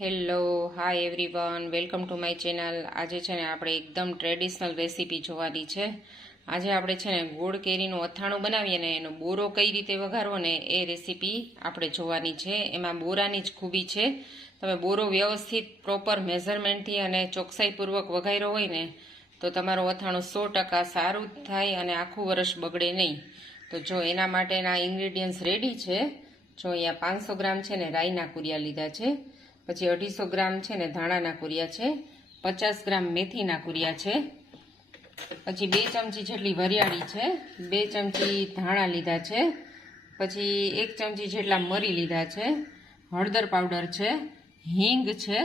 Hello hi everyone, welcome to my channel. આજે છે ને આપણે એકદમ ટ્રેડિશનલ રેસીપી જોવાની છે. આજે આપણે છે ને ગોળ કેરીનું અથાણું બનાવીએ ને એનો બોરો કઈ રીતે વઘારવો ને એ રેસીપી આપણે જોવાની છે. એમાં બોરાની જ ખૂબી છે. તમે બોરો વ્યવસ્થિત પ્રોપર મેઝરમેન્ટથી અને ચોકસાઈપૂર્વક વઘાર્યો હોય ને તો તમારું અથાણું 100% સારું થાય અને આખું વર્ષ બગડે નહીં. તો જો એના માટેના ઇન્ગ્રેડિયન્ટ્સ રેડી છે. જો અહીંયા 500 ગ્રામ છે ને રાઈના કુરિયા લીધા છે, પછી 250 ગ્રામ છે ને ધાણાના કુરિયા છે, 50 ગ્રામ મેથીના કુરિયા છે, પછી 2 ચમચી જેટલી વરિયાળી છે, 2 ચમચી ધાણા લીધા છે, પછી 1 ચમચી જેટલા મરી લીધા છે, હળદર પાવડર છે, હિંગ છે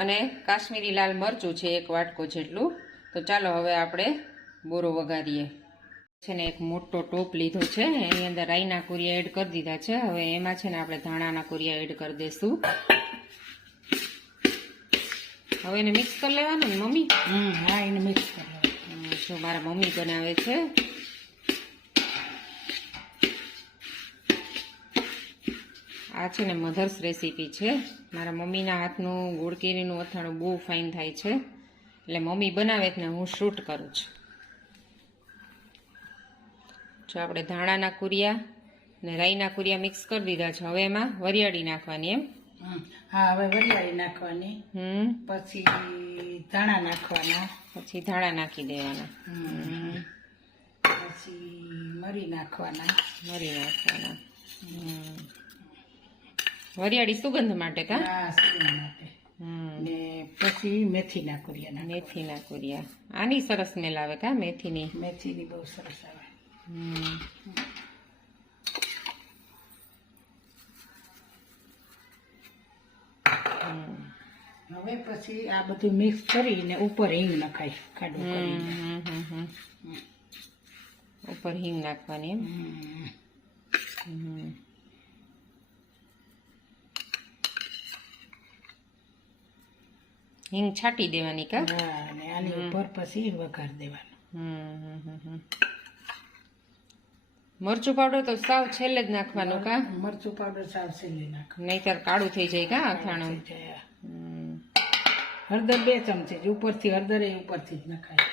અને કાશ્મીરી લાલ મરચું છે 1 વાટકો જેટલું. તો ચાલો હવે આપણે બોરો વઘારીએ. છે ને એક મોટો ટોપ લીધો છે, એની અંદર રાઈના કુરિયા એડ કરી દીધા છે. હવે એમાં છે ને આપણે ધાણાના કુરિયા એડ કરી દઈશું. હવે એને મિક્સ કરી લેવાનું ને મમ્મી? હા, એને મિક્સ કરી. જો મારા મમ્મી બનાવે છે. આ છે ને મધર્સ રેસીપી છે. મારા મમ્મીના હાથનું ગોળ કેરીનું અથાણું બહુ ફાઇન થાય છે, એટલે મમ્મી બનાવે ને હું શૂટ કરું છું. જો આપણે ધાણાના કુરિયા ને રાઈના કુરિયા મિક્સ કરી દીધા છે. હવે એમાં વરિયાળી નાખવાની. એમ? હા, હવે વરિયાળી નાખવાની, પછી ધાણા નાખવાના, પછી ધાણા નાખી દેવાના, પછી મરી નાખવાના. વરિયાળી સુગંધ માટે કા? હા, સુગંધ માટે. ને પછી મેથીના કુરિયા. આની સરસ સ્મેલ આવે કા? મેથીની બહુ સરસ આવે. હવે પછી આ બધું મિક્સ કરીને ઉપર હિંગ નખાય, ખાડું કરીને ઉપર હિંગ નાખવાની. હિંગ છાંટી દેવાની કા? હા, અને આની ઉપર પછી વઘાર દેવાનું. મરચું પાવડર તો સાવ છેલ્લે જ નાખવાનું કા? મરચું પાવડર સાવ છેલ્લે નાખવાનું, નહીતર કાળું થઈ જાય કા અથાણું? હળદર 2 ચમચી જ ઉપરથી, હળદર ઉપરથી જ નખાય.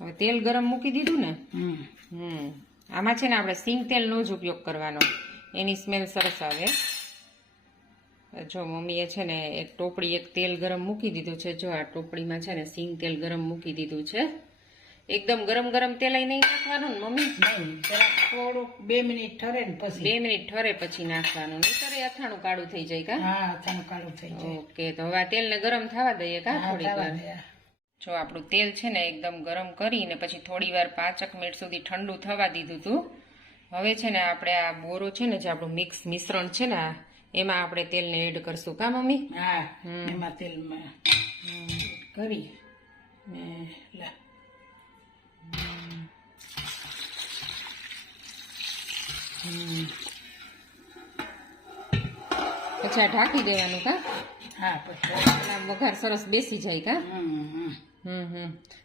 હવે તેલ ગરમ મૂકી દીધું ને? આમાં છે ને આપણે સિંગ તેલનો જ ઉપયોગ કરવાનો, એની સ્મેલ સરસ આવે. જો મમ્મીએ છે ને એક ટોપડી, એક તેલ ગરમ મૂકી દીધું છે. જો આ ટોપડીમાં છે ને સિંગ તેલ ગરમ મૂકી દીધું છે. એકદમ ગરમ તેલ નહીં નાખવાનું ને મમ્મી? નહીં, થોડુંક 2 મિનિટ ઠરે ને પછી. 2 મિનિટ ઠરે પછી નાખવાનું, નહીંતર અથાણું કાળું થઈ જાય કા? હા, અથાણું કાળું થઈ જાય. ઓકે, તો હવે આ તેલને ગરમ થવા દઈએ કા થોડી વાર. જો આપણું તેલ છે ને એકદમ ગરમ કરીને પછી થોડી વાર 5 મિનિટ સુધી ઠંડુ થવા દીધું હતું. હવે છે ને આપણે આ બોરો છે ને જે આપણું મિક્સ મિશ્રણ છે ને એમાં આપણે તેલને એડ કરશું કા મમ્મી? હા, એમાં તેલમાં કરી ને પછી આ ઢાંકી દેવાનું કા? હા, પછી વઘાર સરસ બેસી જાય કા?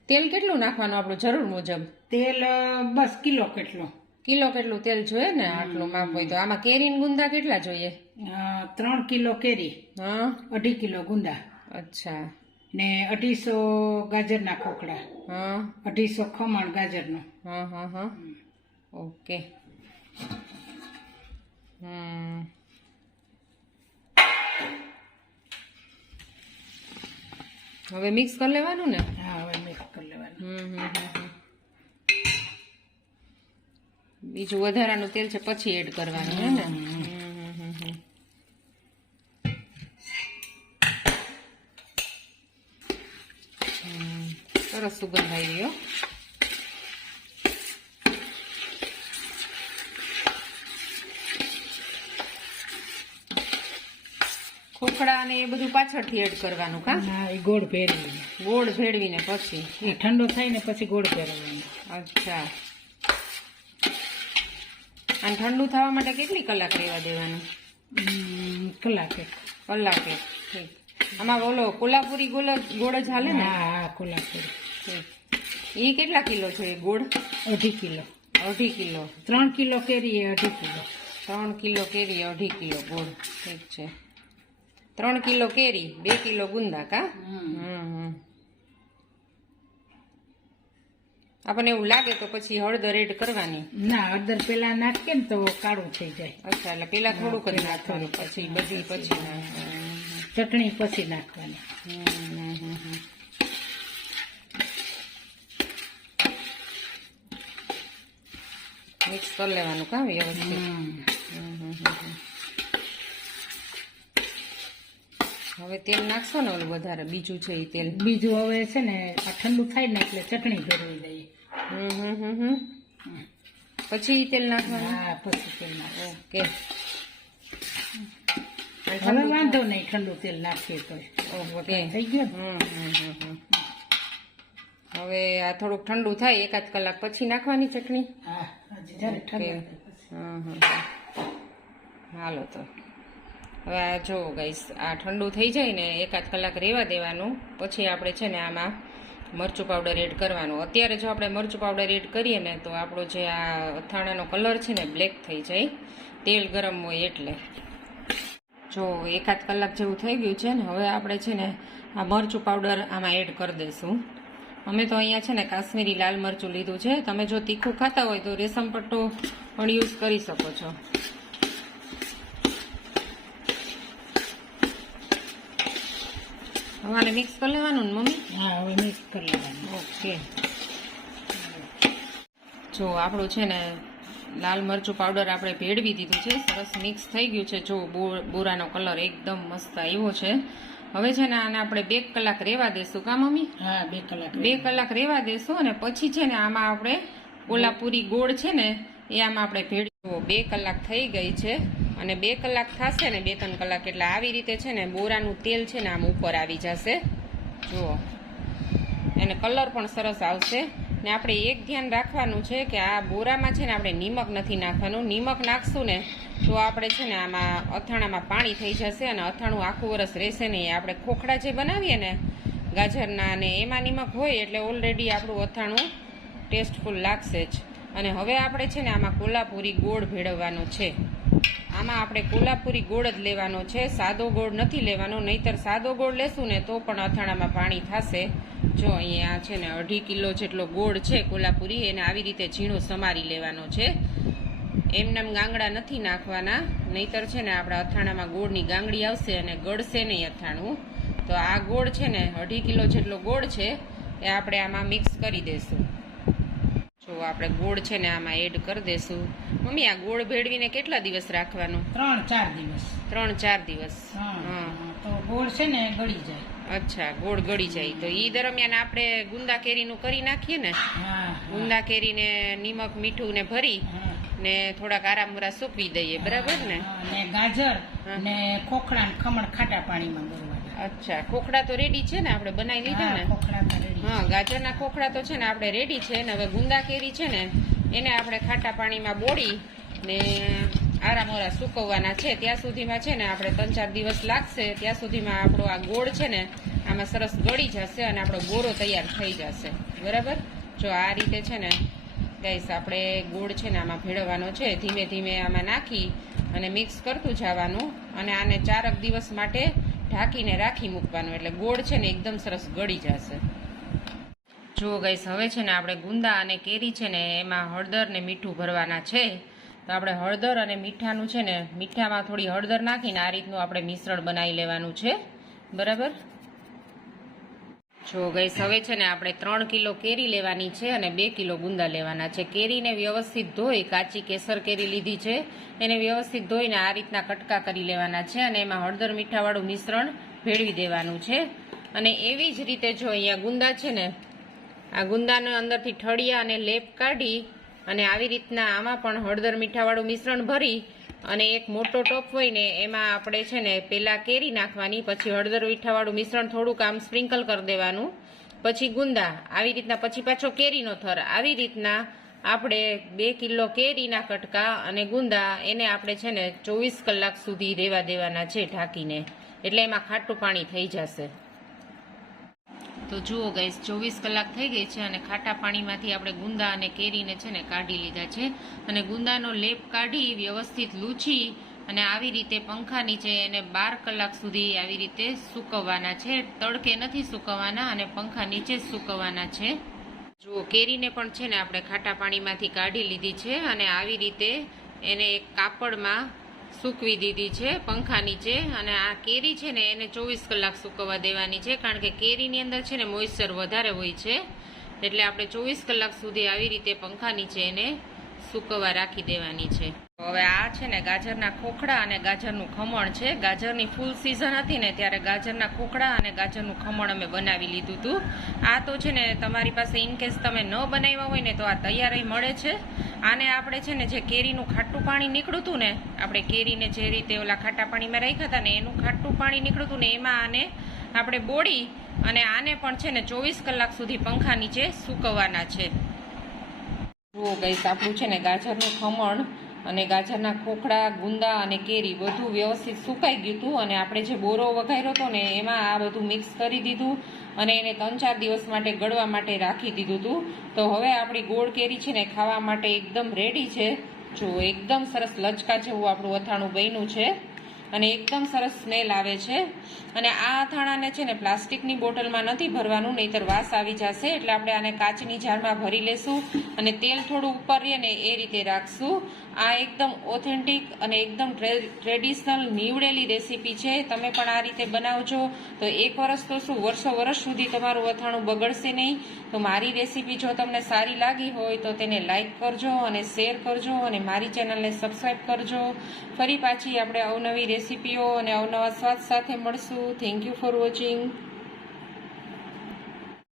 તેલ કેટલું નાખવાનું આપણું જરૂર મુજબ? તેલ બસ કિલો કેટલું તેલ જોઈએ ને? આટલું માપ હોય તો. આમાં કેરીના ગુંદા કેટલા જોઈએ? 3 કિલો કેરી, 2.5 કિલો ગુંદા. અચ્છા. ને 250 ગાજરના ખોખડા, 250 ખમણ ગાજરનો. ઓકે. હવે મિક્સ કરી લેવાનું ને? હા, હવે મિક્સ કરી લેવાનું. બીજું વધારાનું તેલ છે પછી એડ કરવાનું હે ને? સરસ સુગંધ આવી ગયો. ખોખડા ને એ બધું પાછળથી એડ કરવાનું કા? હા, એ ગોળ ભેળવીને પછી એ ઠંડો થાય ને પછી ગોળ ભેળવવાનો. અચ્છા. અને ઠંડુ થવા માટે કેટલી કલાક રહેવા દેવાનું? કલાક એક. ઠીક. આમાં ઓલો કોલ્હાપુરી ગોળ જ હાલે ને? હા, કોલ્હાપુરી. એ કેટલા કિલો છે ગોળ? 2.5 કિલો. અઢી કિલો 3 કિલો કેરી એ 2.5 કિલો. 3 કિલો કેરી 2.5 કિલો ગોળ. ઠીક છે. 3 કિલો કેરી 2 કિલો ગુંદા કા. આપણને એવું લાગે તો પછી હળદર એડ કરવાની. ના, હળદર પેલા નાખીએ ને તો કાળું થઈ જાય. અચ્છા, એટલે પેલા થોડુંક જ નાખવાનું, પછી બધી પછી ચટણી પછી નાખવાની. મિક્સ કરી લેવાનું કા વ્યવસ્થિત. હવે તેલ નાખશો ને ઓલું વધારે બીજું છે એ તેલ. બીજું હવે છે ને આ ઠંડુ થાય ને એટલે ચટણી ભેરવી દઈએ. પછી ઈ તેલ નાખવાનું. હા, પછી તેલ નાખો. ઓકે. હવે વાંધો નહીં, ઠંડુ તેલ નાખીએ તો. ઓકે, થઈ ગયું. હવે આ થોડુંક ઠંડુ થાય, 1-8 કલાક પછી નાખવાની ચટણી. હા, હજી જ્યારે ઠંડુ થાય પછી. હાલો તો હવે આ જો ગાઈસ, આ ઠંડુ થઈ જાય ને 1-8 કલાક રહેવા દેવાનું. પછી આપણે છે ને આમાં મરચું પાવડર એડ કરવાનું. અત્યારે જો આપણે મરચું પાવડર એડ કરીએ ને તો આપણો જે આ અથાણાનો કલર છે ને બ્લેક થઈ જાય, તેલ ગરમ હોય એટલે. જો 1-8 કલાક જેવું થઈ ગયું છે ને, હવે આપણે છે ને આ મરચું પાવડર આમાં એડ કરી દઈશું. અમે તો અહીંયા છે ને કાશ્મીરી લાલ મરચું લીધું છે. તમે જો તીખું ખાતા હોય તો રેશમ પટ્ટો પણ યુઝ કરી શકો છો. હવે મિક્સ કરી લેવાનું ને મમ્મી. હા, હવે મિક્સ કરી લેવાનું. ઓકે. જો આપણું છે ને લાલ મરચું પાવડર આપણે ભેળવી દીધું છે, સરસ મિક્સ થઈ ગયું છે. જો બોરાનો કલર એકદમ મસ્ત આવ્યો છે. હવે છે ને આને આપણે 2 કલાક રહેવા દેશું કા મમ્મી. હા, 2 કલાક. 2 કલાક રહેવા દેશું અને પછી છે ને આમાં આપણે કોલ્હાપુરી ગોળ છે ને એ આમાં આપણે ભેળવીશું. 2 કલાક થઈ ગઈ છે અને 2 કલાક થશે ને 2-3 કલાક એટલે આવી રીતે છે ને બોરાનું તેલ છે ને આમ ઉપર આવી જશે. જુઓ, એને કલર પણ સરસ આવશે. ને આપણે એક ધ્યાન રાખવાનું છે કે આ બોરામાં છે ને આપણે નિમક નથી નાખવાનું. નિમક નાખશું ને તો આપણે છે ને આમાં અથાણામાં પાણી થઈ જશે અને અથાણું આખું વરસ રહેશે નહીં. આપણે ખોખડા જે બનાવીએ ને ગાજરના અને એમાં નિમક હોય એટલે ઓલરેડી આપણું અથાણું ટેસ્ટફુલ લાગશે જ. અને હવે આપણે છે ને આમાં કોલ્હાપુરી ગોળ ભેળવવાનો છે. આમાં આપણે કોલ્હાપુરી ગોળ જ લેવાનો છે, સાદો ગોળ નથી લેવાનો. નહીતર સાદો ગોળ લેશું ને તો પણ અથાણામાં પાણી થશે. જો અહીંયા છે ને 2.5 કિલો જેટલો ગોળ છે કોલ્હાપુરી, એને આવી રીતે ઝીણો સમારી લેવાનો છે. એમનેમ ગાંગડા નથી નાખવાના, નહીતર છે ને આપણા અથાણામાં ગોળની ગાંગડી આવશે અને ગળશે નહીં અથાણું. તો આ ગોળ છે ને 2.5 કિલો જેટલો ગોળ છે એ આપણે આમાં મિક્સ કરી દઈશું. જો આપણે ગોળ છે ને આમાં એડ કરી દઈશું. મમ્મી, આ ગોળ ભેળવીને કેટલા દિવસ રાખવાનો? 3-4 દિવસ. 3-4 દિવસ. હા, તો ગોળ છે ને ગળી જાય. અચ્છા, ગોળ ગળી જાય. તો ઈ દરમિયાન આપણે ગુંદા કેરીનું કરી નાખીએ ને. ગુંદા કેરીને નિમક મીઠું ને ભરી ને થોડાક આરામુરા સૂકવી દઈએ, બરાબર ને? ને ગાજર ને ખોખડા ને ખમણ ખાટા પાણીમાં ગળવાના. અચ્છા, ખોખડા તો રેડી છે ને, આપણે બનાવી લીધા ને? ખોખડા તો રેડી. હા, ગાજરના ખોખડા તો છે ને આપણે રેડી છે ને. હવે ગુંદા કેરી છે ને એને આપણે ખાટા પાણીમાં બોળી ને આરામોરા સૂકવવાના છે. ત્યાં સુધીમાં છે ને આપણે 3-4 દિવસ લાગશે. ત્યાં સુધીમાં આપણો આ ગોળ છે ને આમાં સરસ ગળી જશે અને આપણો બોરો તૈયાર થઈ જશે, બરાબર? જો આ રીતે છે ને ગાઈસ આપણે ગોળ છે ને આમાં ભેળવવાનો છે. ધીમે ધીમે આમાં નાખી અને મિક્સ કરતું જવાનું અને આને 4 દિવસ માટે ઢાંકીને રાખી મૂકવાનું, એટલે ગોળ છે ને એકદમ સરસ ગળી જશે. જો ગાઈસ, હવે છે ને આપણે ગુંદા અને કેરી છે ને એમાં હળદર ને મીઠું ભરવાના છે. તો આપણે હળદર અને મીઠાનું છે ને, મીઠામાં થોડી હળદર નાખીને આ રીતનું આપણે મિશ્રણ બનાવી લેવાનું છે, બરાબર? જો ગાઈસ, હવે છે ને આપણે 3 કિલો કેરી લેવાની છે અને 2 કિલો ગુંદા લેવાના છે. કેરીને વ્યવસ્થિત ધોઈ, કાચી કેસર કેરી લીધી છે, એને વ્યવસ્થિત ધોઈને આ રીતના કટકા કરી લેવાના છે અને એમાં હળદર મીઠાવાળું મિશ્રણ ભેળવી દેવાનું છે. અને એવી જ રીતે જો અહીંયા ગુંદા છે ને, આ ગુંદાને અંદરથી ઠળિયા અને લેપ કાઢી અને આવી રીતના આમાં પણ હળદર મીઠાવાળું મિશ્રણ ભરી અને એક મોટો ટોપ હોય ને એમાં આપણે છે ને પેલા કેરી નાખવાની, પછી હળદર મીઠાવાળું મિશ્રણ થોડુંક આમ સ્પ્રિંકલ કરી દેવાનું, પછી ગુંદા, આવી રીતના પછી પાછો કેરીનો થર. આવી રીતના આપણે 2 કિલો કેરીના કટકા અને ગુંદા એને આપણે છે ને 24 કલાક સુધી રહેવા દેવાના છે ઢાંકીને, એટલે એમાં ખાટું પાણી થઈ જશે. તો જુઓ ગાઈસ 24 કલાક થઈ ગઈ છે અને ખાટા પાણીમાંથી આપણે ગુંદા અને કેરીને છે ને કાઢી લીધા છે અને ગુંદાનો લેપ કાઢી વ્યવસ્થિત લૂછી અને આવી રીતે પંખા નીચે એને 12 કલાક સુધી આવી રીતે સૂકવવાના છે. તડકે નથી સૂકવવાના અને પંખા નીચે જ સૂકવવાના છે. જુઓ કેરીને પણ છે ને આપણે ખાટા પાણીમાંથી કાઢી લીધી છે અને આવી રીતે એને એક કાપડમાં સૂકવી દીધી છે પંખા નીચે. અને આ કેરી છે ને એને 24 કલાક સૂકવવા દેવાની છે, કારણ કે કેરીની અંદર છે ને મોઇસ્ચર વધારે હોય છે, એટલે આપણે 24 કલાક સુધી આવી રીતે પંખા નીચે એને સૂકવવા રાખી દેવાની છે. હવે આ છે ને ગાજરના ખોખડા અને ગાજરનું ખમણ છે. ગાજરની ફૂલ સિઝન હતી ને ત્યારે ગાજરના ખોખડા અને ગાજરનું ખમણ અમે બનાવી લીધું હતું. આ તો છે ને તમારી પાસે ઇનકેસ તમે ન બનાવ્યા હોય ને તો આ તૈયાર મળે છે. આને આપણે છે ને જે કેરીનું ખાટું પાણી નીકળ્યું હતું ને, આપણે કેરીને જે રીતે ઓલા ખાટા પાણીમાં રાખ્યા હતા ને એનું ખાટું પાણી નીકળ્યું હતું ને એમાં આને આપણે બોળી અને આને પણ છે ને 24 કલાક સુધી પંખા નીચે સૂકવવાના છે. જુઓ ગાઈસ આપણું છે ને ગાજરનું ખમણ અને ગાજરના ખોખડા, ગુંદા અને કેરી બધું વ્યવસ્થિત સુકાઈ ગયું હતું અને આપણે જે બોરો વઘાર્યો હતો ને એમાં આ બધું મિક્સ કરી દીધું અને એને 3-4 દિવસ માટે ગળવા માટે રાખી દીધું હતું. તો હવે આપણી ગોળ કેરી છે ને ખાવા માટે એકદમ રેડી છે. જો એકદમ સરસ લચકા જેવું આપણું અથાણું બન્યું છે અને એકદમ સરસ સ્મેલ આવે છે. અને આ અથાણાને છે ને પ્લાસ્ટિકની બોટલમાં નથી ભરવાનું, નહીંતર વાસ આવી જશે, એટલે આપણે આને કાચની જારમાં ભરી લેશું અને તેલ થોડું ઉપર રહે ને એ રીતે રાખશું. આ એકદમ ઓથેન્ટિક અને એકદમ ટ્રેડિશનલ નીવડેલી રેસીપી છે. તમે પણ આ રીતે બનાવજો તો 1 વર્ષ તો શું, વર્ષો સુધી તમારું અથાણું બગડશે નહીં. તો મારી રેસીપી જો તમને સારી લાગી હોય તો તેને લાઈક કરજો અને શેર કરજો અને મારી ચેનલને સબસ્ક્રાઈબ કરજો. ફરી પાછી આપણે અવનવી રેસીપીઓ અને અવનવા સ્વાદ સાથે મળશું. Thank you for watching.